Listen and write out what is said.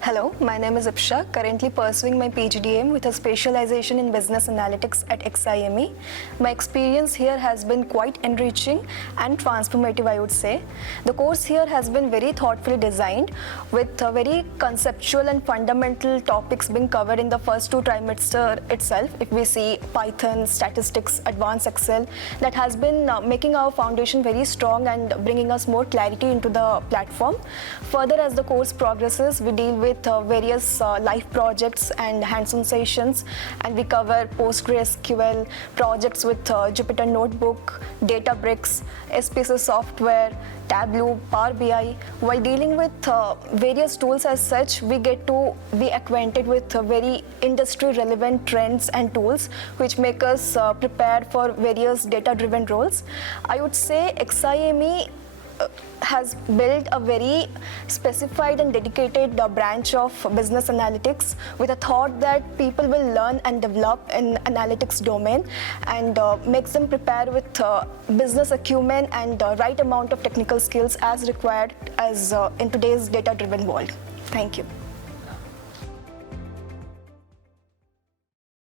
Hello, my name is Ipsha, currently pursuing my PGDM with a specialization in Business Analytics at XIME. My experience here has been quite enriching and transformative, I would say. The course here has been very thoughtfully designed with very conceptual and fundamental topics being covered in the first 2 trimester itself. If we see Python, statistics, advanced Excel, that has been making our foundation very strong and bringing us more clarity into the platform. Further, as the course progresses, we deal with various live projects and hands-on sessions, and we cover PostgreSQL projects with Jupyter Notebook, Databricks, SPSS software, Tableau, Power BI. While dealing with various tools as such, we get to be acquainted with very industry-relevant trends and tools which make us prepared for various data-driven roles. I would say XIME has built a very specified and dedicated branch of business analytics with a thought that people will learn and develop in analytics domain, and makes them prepare with business acumen and right amount of technical skills as required as in today's data-driven world. Thank you.